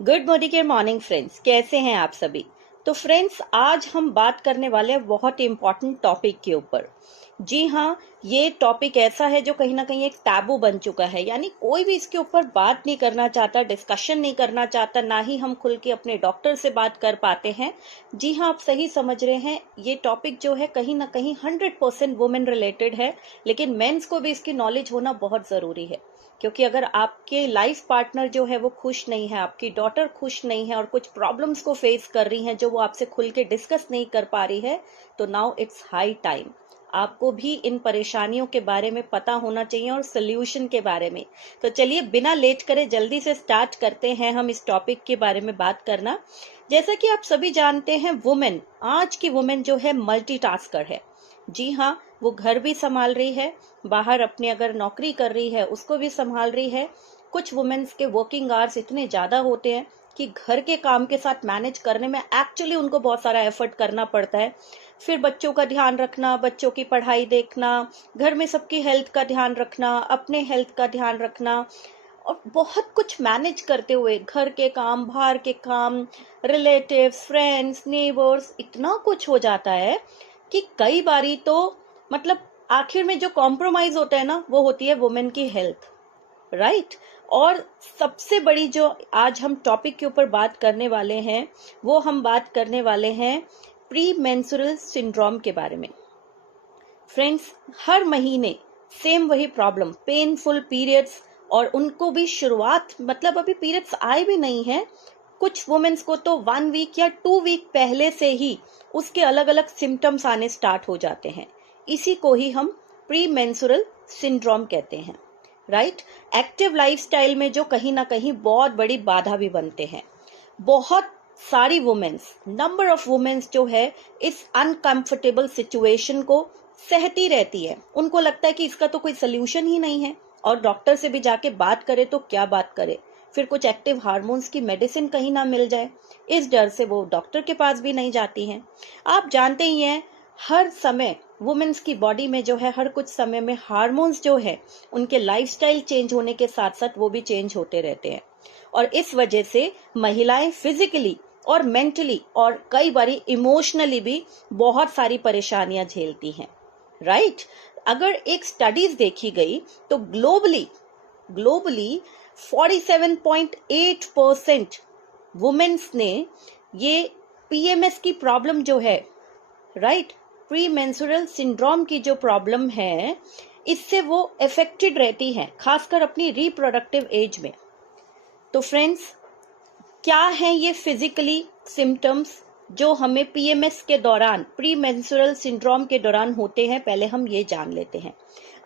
Good morning friends, कैसे हैं आप सभी। तो फ्रेंड्स, आज हम बात करने वाले हैं बहुत ही इम्पोर्टेंट टॉपिक के ऊपर। जी हाँ, ये टॉपिक ऐसा है जो कहीं ना कहीं एक टैबू बन चुका है, यानी कोई भी इसके ऊपर बात नहीं करना चाहता, डिस्कशन नहीं करना चाहता, ना ही हम खुल के अपने डॉक्टर से बात कर पाते हैं। जी हाँ, आप सही समझ रहे हैं, ये टॉपिक जो है कहीं ना कहीं 100% वुमेन रिलेटेड है, लेकिन मेंस को भी इसकी नॉलेज होना बहुत जरूरी है। क्योंकि अगर आपके लाइफ पार्टनर जो है वो खुश नहीं है, आपकी डॉटर खुश नहीं है और कुछ प्रॉब्लम्स को फेस कर रही हैं जो वो आपसे खुल के डिस्कस नहीं कर पा रही है, तो नाउ इट्स हाई टाइम आपको भी इन परेशानियों के बारे में पता होना चाहिए और सोल्यूशन के बारे में। तो चलिए बिना लेट करे जल्दी से स्टार्ट करते हैं हम इस टॉपिक के बारे में बात करना। जैसा कि आप सभी जानते हैं, वुमेन, आज की वुमेन जो है मल्टीटास्कर है। जी हाँ, वो घर भी संभाल रही है, बाहर अपनी अगर नौकरी कर रही है उसको भी संभाल रही है। कुछ वुमेन्स के वर्किंग आवर्स इतने ज्यादा होते हैं कि घर के काम के साथ मैनेज करने में एक्चुअली उनको बहुत सारा एफर्ट करना पड़ता है। फिर बच्चों का ध्यान रखना, बच्चों की पढ़ाई देखना, घर में सबकी हेल्थ का ध्यान रखना, अपने हेल्थ का ध्यान रखना, और बहुत कुछ मैनेज करते हुए घर के काम, बाहर के काम, रिलेटिव्स, फ्रेंड्स, नेबर्स, इतना कुछ हो जाता है कि कई बारी तो मतलब आखिर में जो कॉम्प्रोमाइज होता है ना, वो होती है वुमेन की हेल्थ, राइट। और सबसे बड़ी जो आज हम टॉपिक के ऊपर बात करने वाले हैं, वो हम बात करने वाले हैं प्री मेंस्ट्रुअल सिंड्रोम के बारे में। फ्रेंड्स, हर महीने सेम वही प्रॉब्लम, पेनफुल पीरियड्स, और उनको भी शुरुआत मतलब अभी पीरियड्स आए भी नहीं है, कुछ वुमेन्स को तो 1 वीक या 2 वीक पहले से ही उसके अलग अलग सिम्टम्स आने स्टार्ट हो जाते हैं। इसी को ही हम प्री मेंस्ट्रुअल सिंड्रोम कहते हैं, राइट। एक्टिव लाइफस्टाइल में जो कहीं ना कहीं बहुत बड़ी बाधा भी बनते हैं। बहुत सारी वुमेन्स, नंबर ऑफ वुमेन्स जो है इस अनकंफर्टेबल सिचुएशन को सहती रहती है। उनको लगता है कि इसका तो कोई सोल्यूशन ही नहीं है, और डॉक्टर से भी जाके बात करे तो क्या बात करे, फिर कुछ एक्टिव हार्मोन्स की मेडिसिन कहीं ना मिल जाए, इस डर से वो डॉक्टर के पास भी नहीं जाती हैं। आप जानते ही हैं, हर समय वुमेन्स की बॉडी में जो है हर कुछ समय में हार्मोन्स जो है उनके लाइफस्टाइल चेंज होने के साथ साथ वो भी चेंज होते रहते हैं, और इस वजह से महिलाएं फिजिकली और मेंटली और कई बारी इमोशनली भी बहुत सारी परेशानियां झेलती हैं, राइट। अगर एक स्टडीज देखी गई तो ग्लोबली 47.8% वुमेन्स ने ये पीएमएस की प्रॉब्लम जो है, राइट, प्री मेंस्ट्रुअल सिंड्रोम की जो प्रॉब्लम है, इससे वो अफेक्टेड रहती हैं, खासकर अपनी रिप्रोडक्टिव एज में। तो फ्रेंड्स, क्या है ये फिजिकली सिम्टम्स जो हमें पीएमएस के दौरान, प्री मेंस्ट्रुअल सिंड्रोम के दौरान होते हैं, पहले हम ये जान लेते हैं।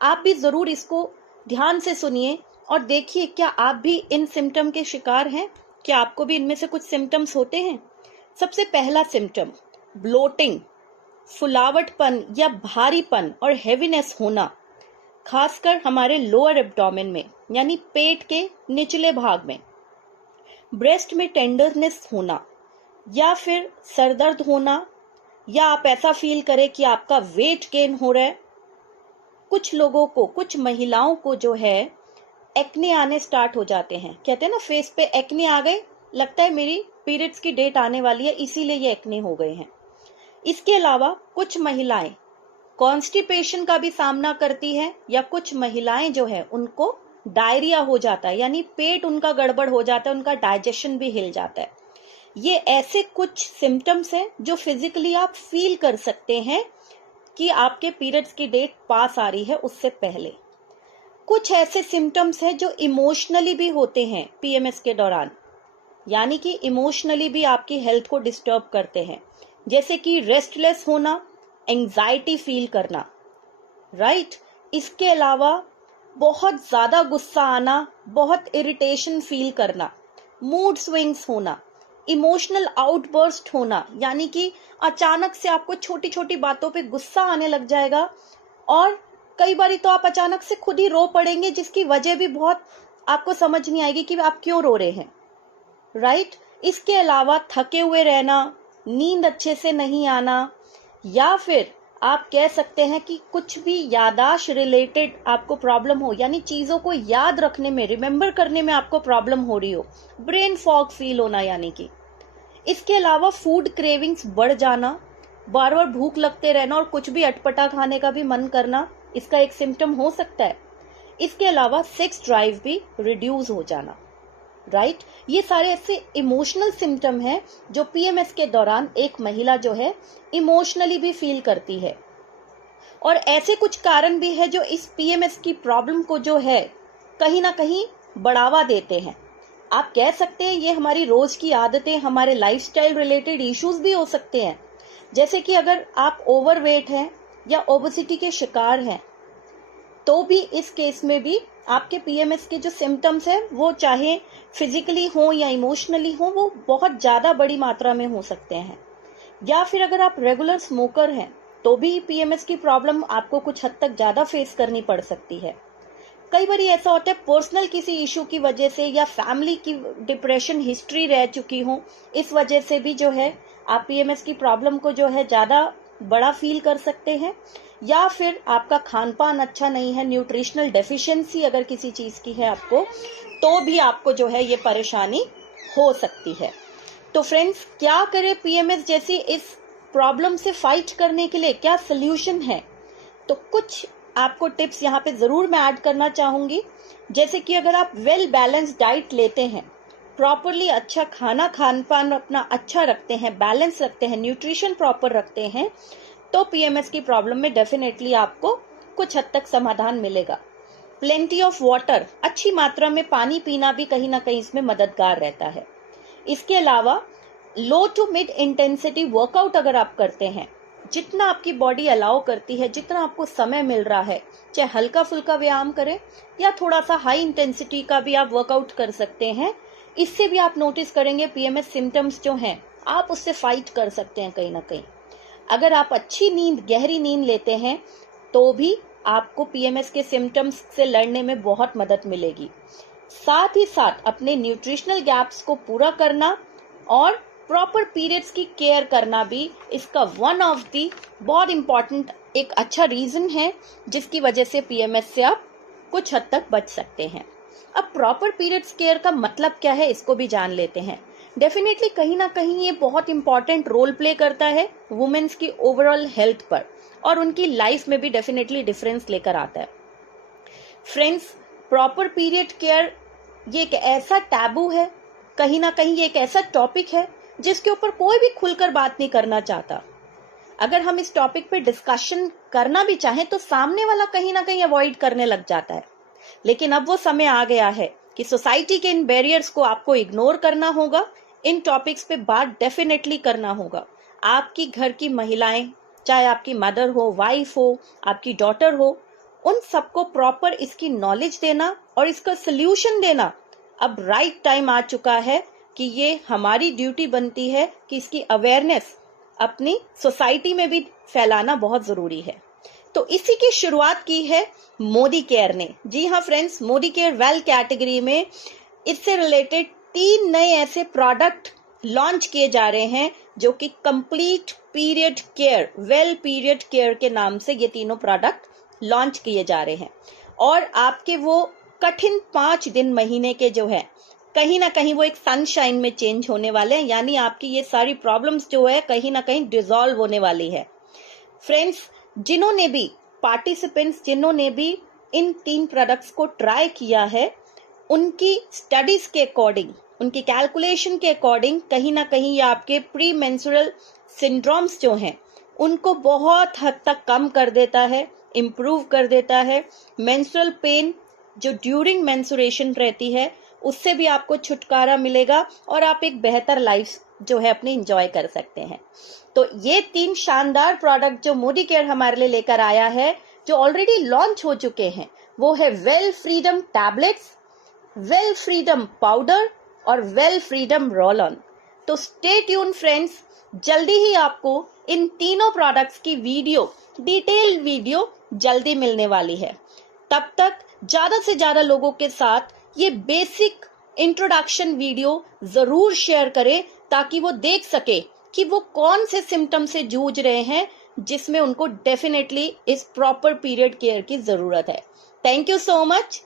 आप भी जरूर इसको ध्यान से सुनिए और देखिए, क्या आप भी इन सिम्टम के शिकार हैं, क्या आपको भी इनमें से कुछ सिम्टम्स होते हैं। सबसे पहला सिम्टम, ब्लोटिंग, फुलावटपन या भारीपन और हेवीनेस होना, खासकर हमारे लोअर एब्डोमेन में, यानी पेट के निचले भाग में। ब्रेस्ट में टेंडरनेस होना, या फिर सरदर्द होना, या आप ऐसा फील करें कि आपका वेट गेन हो रहा है। कुछ लोगों को, कुछ महिलाओं को जो है एक्ने आने स्टार्ट हो जाते हैं। कहते हैं ना, फेस पे एक्ने आ गए, लगता है मेरी पीरियड्स की डेट आने वाली है, इसीलिए ये एक्ने हो गए हैं। इसके अलावा कुछ महिलाएं कॉन्स्टिपेशन का भी सामना करती है, या कुछ महिलाएं जो है उनको डायरिया हो जाता है, यानी पेट उनका गड़बड़ हो जाता है, उनका डाइजेशन भी हिल जाता है। ये ऐसे कुछ सिम्टम्स हैं जो फिजिकली आप फील कर सकते हैं कि आपके पीरियड्स की डेट पास आ रही है उससे पहले। कुछ ऐसे सिम्टम्स हैं जो इमोशनली भी होते हैं पीएमएस के दौरान, यानी कि इमोशनली भी आपकी हेल्थ को डिस्टर्ब करते हैं, जैसे कि रेस्टलेस होना, एंजाइटी फील करना, राइट। इसके अलावा बहुत ज्यादा गुस्सा आना, बहुत इरिटेशन फील करना, मूड स्विंग्स होना, इमोशनल आउटबर्स्ट होना, यानी कि अचानक से आपको छोटी छोटी बातों पे गुस्सा आने लग जाएगा, और कई बारी तो आप अचानक से खुद ही रो पड़ेंगे, जिसकी वजह भी बहुत आपको समझ नहीं आएगी कि आप क्यों रो रहे हैं, राइट। इसके अलावा थके हुए रहना, नींद अच्छे से नहीं आना, या फिर आप कह सकते हैं कि कुछ भी याददाश्त रिलेटेड आपको प्रॉब्लम हो, यानी चीजों को याद रखने में, रिमेम्बर करने में आपको प्रॉब्लम हो रही हो, ब्रेन फॉग फील होना यानी कि। इसके अलावा फूड क्रेविंग्स बढ़ जाना, बार बार भूख लगते रहना और कुछ भी अटपटा खाने का भी मन करना, इसका एक सिम्टम हो सकता है। इसके अलावा सेक्स ड्राइव भी रिड्यूस हो जाना, राइट। ये सारे ऐसे इमोशनल सिम्टम हैं जो पीएमएस के दौरान एक महिला जो है इमोशनली भी फील करती है। और ऐसे कुछ कारण भी है जो इस पीएमएस की प्रॉब्लम को जो है कहीं ना कहीं बढ़ावा देते हैं। आप कह सकते हैं ये हमारी रोज की आदतें, हमारे लाइफस्टाइल रिलेटेड इश्यूज भी हो सकते हैं। जैसे कि अगर आप ओवरवेट हैं या ओबेसिटी के शिकार हैं, तो भी इस केस में भी आपके पीएमएस के जो सिम्टम्स है वो चाहे फिजिकली हो या इमोशनली हो, वो बहुत ज्यादा बड़ी मात्रा में हो सकते हैं। या फिर अगर आप रेगुलर स्मोकर हैं तो भी पीएमएस की प्रॉब्लम आपको कुछ हद तक ज्यादा फेस करनी पड़ सकती है। कई बार ऐसा होता है पर्सनल किसी इशू की वजह से या फैमिली की डिप्रेशन हिस्ट्री रह चुकी हो, इस वजह से भी जो है आप पीएमएस की प्रॉब्लम को जो है ज्यादा बड़ा फील कर सकते हैं। या फिर आपका खान पान अच्छा नहीं है, न्यूट्रिशनल डेफिशिएंसी अगर किसी चीज की है आपको, तो भी आपको जो है ये परेशानी हो सकती है। तो फ्रेंड्स, क्या करें पीएमएस जैसी इस प्रॉब्लम से फाइट करने के लिए, क्या सोल्यूशन है? तो कुछ आपको टिप्स यहाँ पे जरूर मैं ऐड करना चाहूंगी। जैसे कि अगर आप वेल बैलेंस डाइट लेते हैं, प्रॉपरली अच्छा खान पान अपना अच्छा रखते हैं, बैलेंस रखते हैं, न्यूट्रिशन प्रॉपर रखते हैं, तो पीएमएस की प्रॉब्लम में डेफिनेटली आपको कुछ हद तक समाधान मिलेगा। प्लेंटी ऑफ वाटर, अच्छी मात्रा में पानी पीना भी कहीं ना कहीं इसमें मददगार रहता है। इसके अलावा लो टू मिड इंटेंसिटी वर्कआउट अगर आप करते हैं, जितना आपकी बॉडी अलाउ करती है, जितना आपको समय मिल रहा है, चाहे हल्का फुल्का व्यायाम करें या थोड़ा सा हाई इंटेंसिटी का भी आप वर्कआउट कर सकते हैं, इससे भी आप नोटिस करेंगे पीएमएस सिम्टम्स जो हैं आप उससे फाइट कर सकते हैं कहीं ना कहीं। अगर आप अच्छी नींद, गहरी नींद लेते हैं, तो भी आपको पीएमएस के सिम्टम्स से लड़ने में बहुत मदद मिलेगी। साथ ही साथ अपने न्यूट्रिशनल गैप्स को पूरा करना और प्रॉपर पीरियड्स की केयर करना भी इसका वन ऑफ दी बहुत इंपॉर्टेंट एक अच्छा रीजन है, जिसकी वजह से पीएमएस से आप कुछ हद तक बच सकते हैं। अब प्रॉपर पीरियड्स केयर का मतलब क्या है, इसको भी जान लेते हैं। डेफिनेटली कहीं ना कहीं ये बहुत इंपॉर्टेंट रोल प्ले करता है वुमेन्स की ओवरऑल हेल्थ पर, और उनकी लाइफ में भी डेफिनेटली डिफरेंस लेकर आता है। फ्रेंड्स, प्रॉपर पीरियड केयर ये एक ऐसा टैबू है, कहीं ना कहीं ये एक ऐसा टॉपिक है जिसके ऊपर कोई भी खुलकर बात नहीं करना चाहता। अगर हम इस टॉपिक पे डिस्कशन करना भी चाहें तो सामने वाला कहीं ना कहीं अवॉइड करने लग जाता है। लेकिन अब वो समय आ गया है कि सोसाइटी के इन बैरियर्स को आपको इग्नोर करना होगा, इन टॉपिक्स पे बात डेफिनेटली करना होगा। आपकी घर की महिलाएं, चाहे आपकी मदर हो, वाइफ हो, आपकी डॉटर हो, उन सबको प्रॉपर इसकी नॉलेज देना और इसका सोल्यूशन देना अब राइट टाइम आ चुका है कि ये हमारी ड्यूटी बनती है कि इसकी अवेयरनेस अपनी सोसाइटी में भी फैलाना बहुत जरूरी है। तो इसी की शुरुआत की है मोदी केयर ने। जी हाँ friends, Modi care well category में इससे रिलेटेड 3 नए ऐसे प्रोडक्ट लॉन्च किए जा रहे हैं जो कि complete period care, well period care के नाम से ये तीनों प्रोडक्ट लॉन्च किए जा रहे हैं। और आपके वो कठिन 5 दिन महीने के जो है कहीं ना कहीं वो एक सनशाइन में चेंज होने वाले हैं, यानी आपकी ये सारी प्रॉब्लम्स जो है कहीं ना कहीं डिसॉल्व होने वाली है। फ्रेंड्स, जिन्होंने भी पार्टिसिपेंट्स जिन्होंने भी इन 3 प्रोडक्ट्स को ट्राई किया है, उनकी स्टडीज के अकॉर्डिंग, उनकी कैलकुलेशन के अकॉर्डिंग कहीं ना कहीं ये आपके प्री मेंस्ट्रुअल सिंड्रोम्स जो हैं उनको बहुत हद तक कम कर देता है, इम्प्रूव कर देता है। मेंस्ट्रुअल पेन जो ड्यूरिंग मेंस्ट्रुएशन रहती है उससे भी आपको छुटकारा मिलेगा और आप एक बेहतर लाइफ जो है अपनी एंजॉय कर सकते हैं। तो ये 3 शानदार प्रोडक्ट जो मोदी केयर हमारे लिए लेकर आया है, जो ऑलरेडी लॉन्च हो चुके हैं, वो है well freedom tablets, well freedom powder और वेल फ्रीडम रोल ऑन। तो स्टे ट्यून फ्रेंड्स, जल्दी ही आपको इन तीनों प्रोडक्ट्स की वीडियो, डिटेल्ड वीडियो जल्दी मिलने वाली है। तब तक ज्यादा से ज्यादा लोगों के साथ ये बेसिक इंट्रोडक्शन वीडियो जरूर शेयर करें ताकि वो देख सके कि वो कौन से सिम्टम से जूझ रहे हैं जिसमें उनको डेफिनेटली इस प्रॉपर पीरियड केयर की जरूरत है। Thank you so much.